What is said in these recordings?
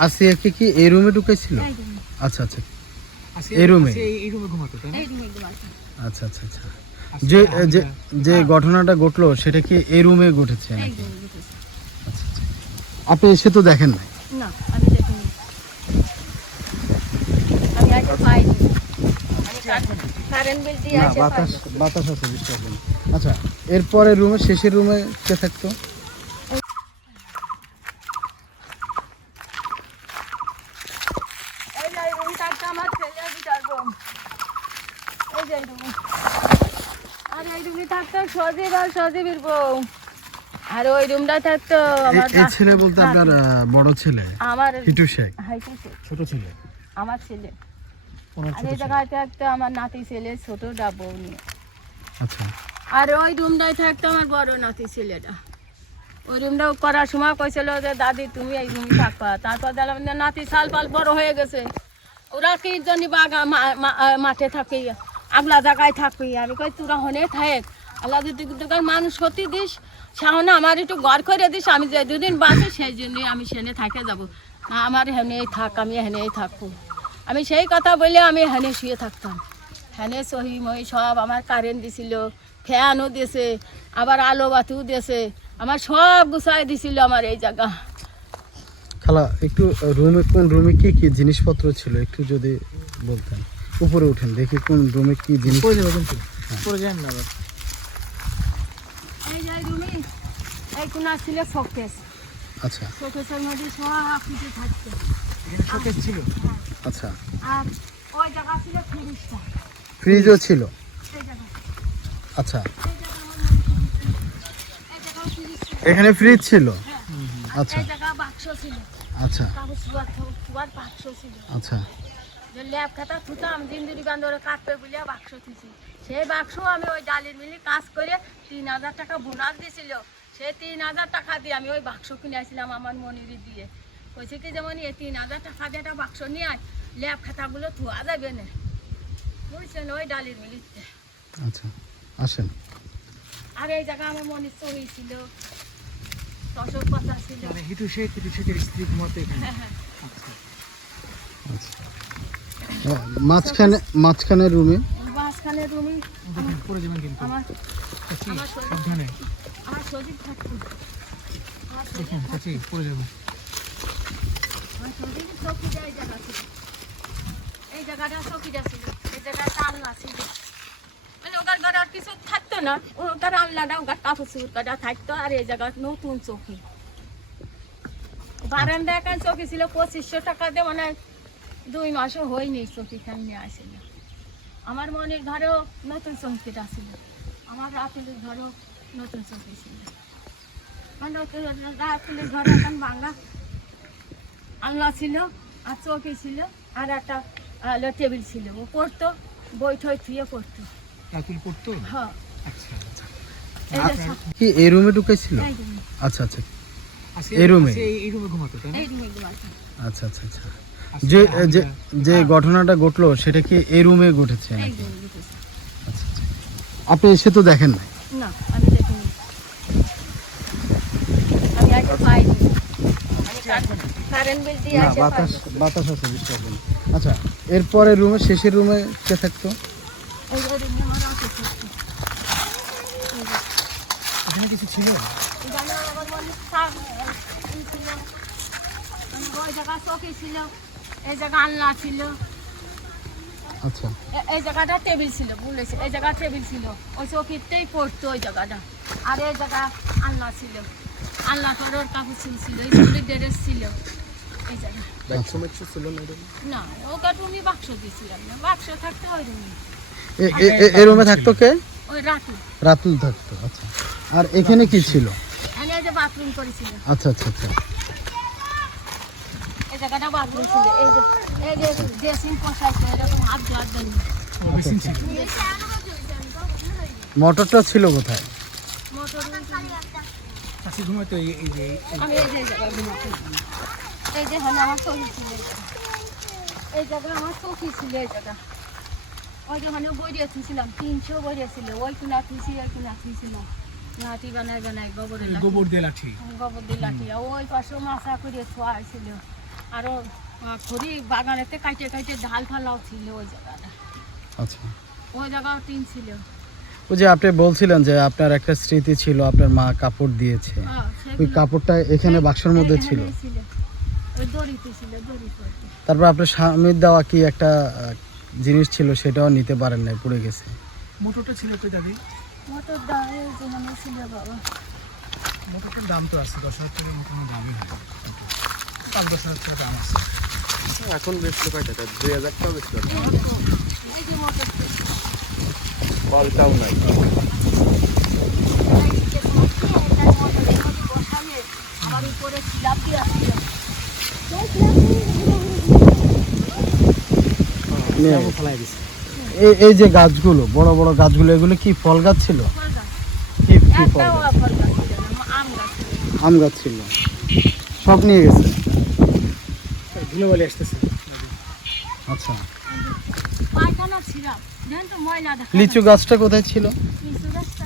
আসিয়াকে কি এই রুমে ঢুকেছিল? আচ্ছা আচ্ছা। এই রুমে? এই- এই রুমে ঘুমাতো তাই না? এই রুমে ঘুমাতো। আচ্ছা আচ্ছা আচ্ছা। যে যে যে ঘটনাটা ঘটলো সেটা কি এই রুমে ঘটেছে নাকি? আচ্ছা আচ্ছা। আপনি এসে তো দেখেন নাই? না আমি দেখিনি। আমি আগে পাইনি। বাতাস বাতাস আছে আচ্ছা এরপরে রুমে শেষের রুমে কে থাকতো এই যে এই রুমটা একটা আমার ছেলে দুটার রুম এই যে এই রুম আর এই রুমে থাকতো সজীব আর সজীবের বউ আর ওই রুমটা থাকতো আমার এই ছেলে বলতে আপনার বড় ছেলে আমার হিটু শেখ। ছোট ছেলে? আমার ছেলে। ওনার আর এই জায়গায় থাকতো আমার নাতি ছেলে ছোট ডাবো নিয়ে। আচ্ছা। আর ওই রুমটায় থাকতো আমার বড় নাতি ছেলেটা। ওই রুমটা করার সময় কইছিল যে দাদি তুমি এই রুমে থাকবা। তারপর দেখলাম যে নাতি সাল পাল বড় হয়ে গেছে। ওরা কি জন্য বাগা মাঠে থাকি আগলা জায়গায় থাকবি আমি কই তোরা হনে থাক। আল্লাহ যদি তোকে মানুষ হতে দিস সাহনে আমার একটু ঘর করে দিস আমি যে দুদিন বাঁচি সেই জন্যই আমি সেনে থাকে যাব। না আমার হেনেই থাক আমি হেনেই থাকব। আমি সেই কথা বলে আমি হেনে শুয়ে থাকতাম। হেনে সহি মই সব আমার কারেন্ট দিছিল ফ্যানও দিয়েছে আবার আলো বাতিও দিয়েছে আমার সব গুছাই দিছিল আমার এই জায়গা। খালা একটু রুমে কোন রুমে কি কি জিনিসপত্র ছিল? একটু যদি বলতেন। উপরে উঠেন দেখি কোন রুমে কি জিনিস পড়ে যাবে কিন্তু পড়ে যায় না আবার এই যে রুমি এই কোনা ছিল শোকেস। আচ্ছা। শোকেসের মধ্যে সব কিছু থাকতো এখানে শোকেস ছিল? আচ্ছা। আর ওই জায়গা ছিল ফ্রিজটা। ফ্রিজও ছিল? আচ্ছা। এই জায়গা আমার পড়ছে। এই জায়গা ফ্রিজ ছিল। এখানে ফ্রিজ ছিল? হ্যাঁ। আচ্ছা। এই বাক্স ছিল। আচ্ছা। আচ্ছা। যে ল্যাব খাতা থুতাম জিন্দুরি বান্ধরে কাটবে বলে বাক্স থুছি সেই বাক্স আমি ওই ডালির মিলি কাজ করে তিন হাজার টাকা বোনাস দিছিল। সেই তিন হাজার টাকা দিয়ে আমি ওই বাক্স কিনে আসছিলাম আমার মনিরি দিয়ে। কইছে কি যেমন এই তিন হাজার টাকা দিয়ে একটা বাক্স নিয়ে আয় ল্যাব খাতাগুলো ধোয়া যাবে না। বুঝছেন ওই ডালির মিলিতে। আচ্ছা আসেন। আর এই জায়গা আমার মনির ছবি ছিল ছিল। মানে হিটু শেখ হিটু শেখের স্ত্রী ঘুমাতো এখানে। হ্যাঁ হ্যাঁ। আচ্ছা আচ্ছা। মাঝখানে মাঝখানে রুমে রুমি দেখেন পড়ে যাবেন কিন্তু। আমার আমার শরীর- সজীব পড়ে যাবেন আমার সজীবের চৌকিটা এই জায়গা ছিল। এই জায়গাটা চৌকিটা ছিল। এই জায়গাটা আলনা ছিল। মানে ওটার ঘরে কিছু থাকতো না। কাপড় আর এই জায়গা নতুন চৌকি বারান্দা এখান চৌকি ছিল পঁচিশশো টাকা দিয়ে মানে দুই মাসও হয়নি চৌকিখান নিয়ে আসিল আমার মনের ঘরেও নতুন চৌকিটা ছিল আমার রাতুলের ঘরেও নতুন চৌকি ছিল মানে রাতুলের ঘরে এখন বাংলা আলনা ছিল আর চৌকি ছিল আর একটা আলো টেবিল ছিল। ও পড়তো বই ঠই থুয়ে পড়তো। পড়তো? হ্যাঁ। আচ্ছা সব- কি এই রুমে ঢুকেছিল? আচ্ছা আচ্ছা। আসিয়া- এই রুমে? এই- এই রুমে ঘুমাতো তাই না? এই রুমে ঘুমাতো। আচ্ছা আচ্ছা আচ্ছা। যে যে ঘটনাটা ঘটলো সেটা কি এই রুমে ঘটেছে নাকি। আচ্ছা আচ্ছা। আপনি এসে তো দেখেন নাই? না আমি দেখিনি। আমি আগে পাইনি। কারেন্ট বিল দিয়ে না বাতাস বাতাস আছে আচ্ছা এরপরে রুমে শেষের রুমে কে থাকতো? এখানে কিছু আমার মনে জায়গা ছিল। এই জায়গা আলনা ছিল। আচ্ছা। এই জায়গাটা টেবিল ছিল বলেছে এই জায়গা টেবিল ছিল। ওই চৌকিতেই পড়তো ওই জায়গাটা। আর এই জায়গা আলনা ছিল। আলনা কাপড় ছিল ছিল স্কুলের ড্রেস ছিল। এই জায়গা। না রুমি বাক্স দিয়েছিলাম না। বাক্স থাকতো ওই রুমি। এ- এ- এ- এই রুমে থাকতো কে? ওই রাতু রাতুল থাকতো আচ্ছা। আর এখানে কি ছিল? যে বাথরুম করেছিল। আচ্ছা আচ্ছা আচ্ছা। জায়গাটা বাথরুম ছিল এই যে এই যে ড্রেসিং পোশাক এরকম হাত ধোয়ার জন্য। মোটরটা ছিল কোথায়? মোটর এই এই যে এই- আমি এই যে এই জায়গায় এই যে হলো আমার চৌকি ছিল। এই জায়গা। আমার চৌকি ছিল এই জায়গা। ওই যেখানে বই দিয়েছিলাম তিনশো বই দিয়েছিল ওই কিনা থুইছি ওই কিনা থুইছিলাম লাঠি বানায় বানায় গোবরের এই লাঠি। গোবর দিয়ে লাঠি। গোবর দিয়ে লাঠি। ওই পাশেও মাছা করে থোয়া হয়েছিল। আরও খড়ি বাগানেতে কাইটে কাইটে ঢাল ফালাও ছিল ওই জায়গাটা। আচ্ছা। ওই জায়গাও টিন ছিল। ওই যে আপনি বলছিলেন যে আপনার একটা স্মৃতি ছিল আপনার মা কাপড় দিয়েছে। ওই কাপড়টা এখানে বাক্সের মধ্যে ছিল? এখানেই ছিল ওই দড়িতে ছিল দড়ি করতে তারপর আপনার স্বামীর দেওয়া কি একটা জিনিস ছিল সেটাও নিতে পারেন নাই পুড়ে গেছে? মোটরটা ছিল কই দাদি? মোটর দাঁড়িয়ে ছিল বাবা। মোটরটার দাম তো আছে দশ হাজার টাকার মতো দামই হয় এখন বেচলো কয় টাকা? দুই হাজার টাকা বেচলো। যে নাই। এই যে গাছগুলো, বড় বড় গাছগুলো, এগুলো কি ফল গাছ ছিল। আম গাছ ছিল। সব নিয়ে গেছে? ধুলো বলে আসতেছে। আচ্ছা। পায়খানা ছিলাম। দেখেন তো ময়লা দেখা লিচু গাছটা কোথায় ছিল? লিচু গাছটা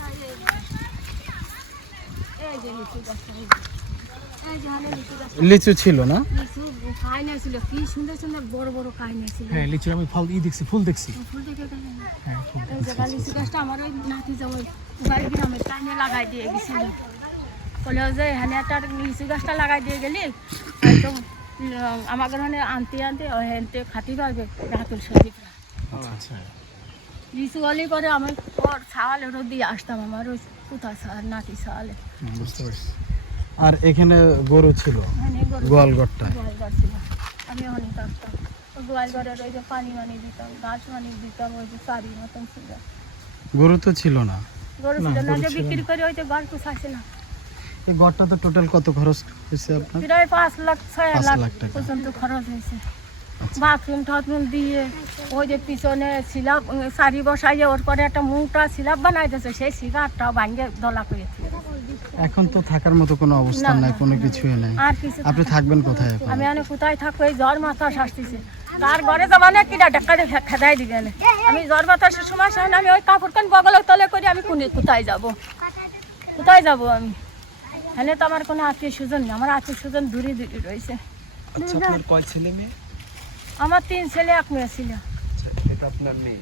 এই যে। লিচু গাছটা লিচু লিচু ছিল না? লিচু ছিল। কি সুন্দর সুন্দর বড় বড় ছিল। হ্যাঁ লিচুর আমি ফল ই দেখছি ফুল দেখছি। ফুল দেখে হ্যাঁ ফুল এই জায়গা লিচু গাছটা আমার ওই নাতি যাব বাড়ি গ্রামে টাইমে লাগাই দিয়ে গেছিল। বলে যে এখানে একটা লিচু গাছটা লাগাই দিয়ে গেলি একদম আমার গ্রহণে আনতে আনতে হেনতে খাতি পারবে রাতুল সজিবরা আচ্ছা। লিচু হলেই পরে আমি ওর ছাওয়ালে রোদ দিয়ে আসতাম আমার ওই পুতা ছাওয়াল নাতি ছাওয়ালে বুঝতে পারছি। আর এখানে গরু ছিল? গোয়ালঘরটায়? গোয়ালঘর ছিল। আমি অনেক থাকতাম। ওই গোয়ালঘরের ওই যে পানি মানি দিতাম গাছ মানি দিতাম ওই যে চারি মতন ছিল। গরু তো ছিল না। গরু না, ছিল না যে বিক্রি করে ওই যে গল্প চাইছিলাম এই ঘরটা তো টোটাল কত খরচ হয়েছে আপনার? প্রায় পাঁচ লাখ ছয় লাখ। পর্যন্ত খরচ হয়েছে। বাথরুম টাথরুম দিয়ে ওই যে পিছনে সিলাপ সারি বসাইয়ে ওর পরে একটা মুখটা সিলাপ বানাই দিয়েছে সেই সিগারটাও ভাঙে দলা করে এখন তো থাকার মতো কোনো অবস্থান না, নাই কোনো কিছুই নাই। আর কিছু আপনি থাকা- থাকবেন কোথায় এখন? আমি এনে কোথায় থাকব? এই জ্বর মাথা শাস্তিছে। তার ঘরে যাবা না কিনা ডাক্কা দিয়ে খেদাই দিবে না আমি জ্বর বাতাসের সময় সময় আমি ওই কাপড় কান বগল তলে করে আমি কোনে কোথায় যাব? কোথায় যাব আমি? এখানে তো আমার কোনো আত্মীয় স্বজন নেই আমার আত্মীয় স্বজন দূরে দূরে রয়েছে। আচ্ছা আপনার কয় ছেলে মেয়ে? আমার তিন ছেলে এক মেয়ে ছিল। আচ্ছা এটা আপনার মেয়ে।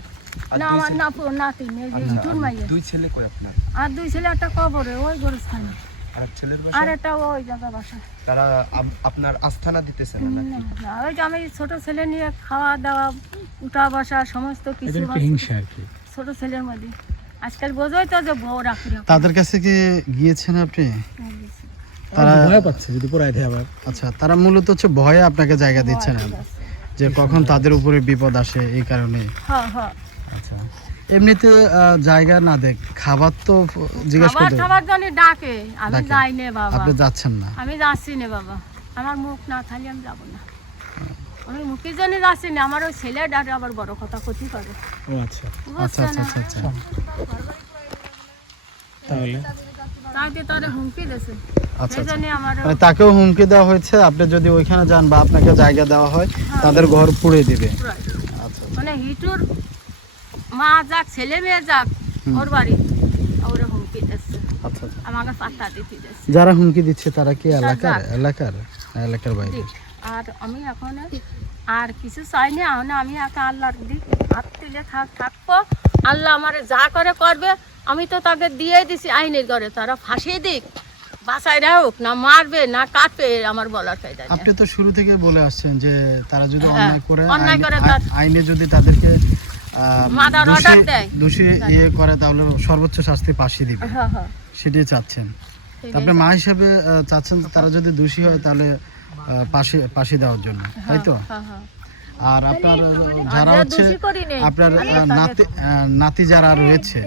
না আমার না নাতি নেই যে আচ্ছা, ইটুর মাইয়ে দুই ছেলে কয় আপনার? আর দুই ছেলে একটা কবরে ওই গরুস্থানে। আর ছেলের আর বাসা একটা ওই জায়গা বাসা। তারা আপনার আস্থানা দিতেছে না না, না, ওই যে আমি ছোট ছেলে নিয়ে খাওয়া দাওয়া উঠা বসা সমস্ত কিছু হিংসা আর কি। ছোট ছেলের মধ্যে। আজকাল বোঝোই তো যে বউ রাখি রাখি। তাদের কাছে কি গিয়েছেন আপনি? তারা ভয় পাচ্ছে যদি পড়ায় দেয় আবার। আচ্ছা তারা মূলত হচ্ছে ভয়ে আপনাকে জায়গা দিচ্ছে না। যে কখন তাদের উপরে বিপদ আসে এই কারণে। হ্যাঁ হ্যাঁ আচ্ছা। এমনিতে জায়গা না দেখ খাবার তো জিজ্ঞেস করতে খাবার জন্য ডাকে। আমি যাই নে বাবা। আপনি যাচ্ছেন না। আমি যাচ্ছি নে বাবা। আমার মুখ না খালি আমি যাব না। আমি মুখের জন্য যাচ্ছি না আমার ওই ছেলে ডাকে আবার বড় কথা ক্ষতি করে। ও আচ্ছা আচ্ছা আচ্ছা আচ্ছা আচ্ছা। তাহলে? আচ্ছা আচ্ছা। তাকেও হুমকি দেওয়া হয়েছে আপনি যদি ওইখানে যান বা আপনাকে জায়গা দেওয়া হয় তাদের ঘর পুড়ে দিবে। আচ্ছা। মানে হিটুর মা যাক ছেলে মেয়ে যাক। ওর বাড়ি ওরে হুমকি দিচ্ছে আচ্ছা আমাকে পাত্তা দিতে যারা হুমকি দিচ্ছে তারা কি এলাকার? এলাকার এলাকার বাইরে। আর আমি এখন আর কিছু চাইনি এখন আমি একা আল্লাহর দিক হাত তুলে থাক থাকব। আল্লাহ আমার যা করে করবে আমি তো তাকে দিয়ে দিছি আইনের ঘরে। তারা ফাঁসিয়ে দিক বাসায় হোক না মারবে না কাটবে আমার বলার ফায়দা আপনি তো শুরু থেকে বলে আসছেন যে তারা যদি হ্যাঁ, অন্যায় করে অন্যায় আইনে- করে আইনে যদি তাদেরকে মাদার order দেয়। দোষী ইয়ে করে তাহলে সর্বোচ্চ শাস্তি ফাঁসি দিবে। হ্যাঁ হ্যাঁ। সেটাই চাচ্ছেন। আপনি মা হিসেবে চাচ্ছেন তারা যদি দোষী হয় তাহলে ফাঁসি ফাঁসি দেওয়ার জন্য তাই তো? হ্যাঁ হ্যাঁ। আর আপনার যারা হচ্ছে। আপনার নাতি নাতি যারা রয়েছে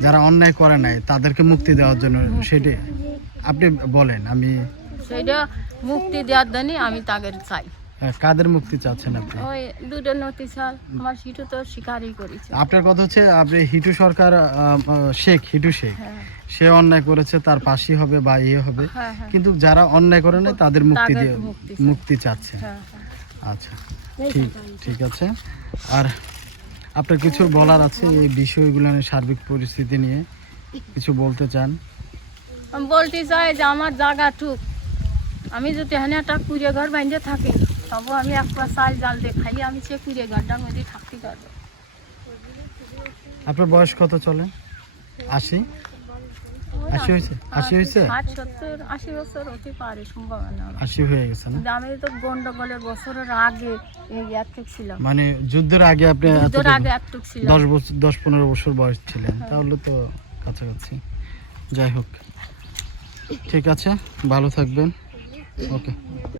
যারা অন্যায় করে নাই তাদেরকে মুক্তি দেওয়ার জন্য সেটি আপনি বলেন আমি সেটা মুক্তি দেওয়ার জন্য আমি তাদের চাই। কাদের মুক্তি চাচ্ছেন আপনি? ওই দুটো নতি সাল আমার সিটু তো স্বীকারই করেছে। আপনার কথা হচ্ছে আপনি হিটু সরকার শেখ হিটু শেখ। হ্যাঁ। সে অন্যায় করেছে তার পাশই হবে বা ইয়ে হবে। হ্যাঁ হ্যাঁ। কিন্তু যারা অন্যায় করে নাই তাদের মুক্তি দিয়ে মুক্তি। চাচ্ছে। হ্যাঁ হ্যাঁ। আচ্ছা ঠিক ঠিক আছে। আর আপনার কিছু বলার আছে এই বিষয়গুলো নিয়ে সার্বিক পরিস্থিতি নিয়ে? কিছু বলতে চান? আমি বলতে চাই যে আমার জায়গা টুক। আমি যদি এখানে একটা কুড়িয়ে ঘর বাইন্ধে থাকি তবু আমি একবার চাল জাল দিয়ে খাই আমি সে কুড়ে গাড্ডার মধ্যে থাকতে পারব। আপনার বয়স কত চলে? আশি? আশি হয়েছে? আশি হয়েছে? ষাট সত্তর আশি বছর হতে পারে সম্ভাবনা আশি হয়ে গেছে না? আমি তো গন্ডগোলের বছরের আগে এতটুক ছিলাম মানে যুদ্ধের আগে আপনি যুদ্ধের এতটুকু- আগে এতটুক ছিলাম দশ বছর দশ পনেরো বছর বয়স ছিলেন। তাহলে তো কাছাকাছি। যাই হোক। ঠিক আছে? ভালো থাকবেন। ওকে।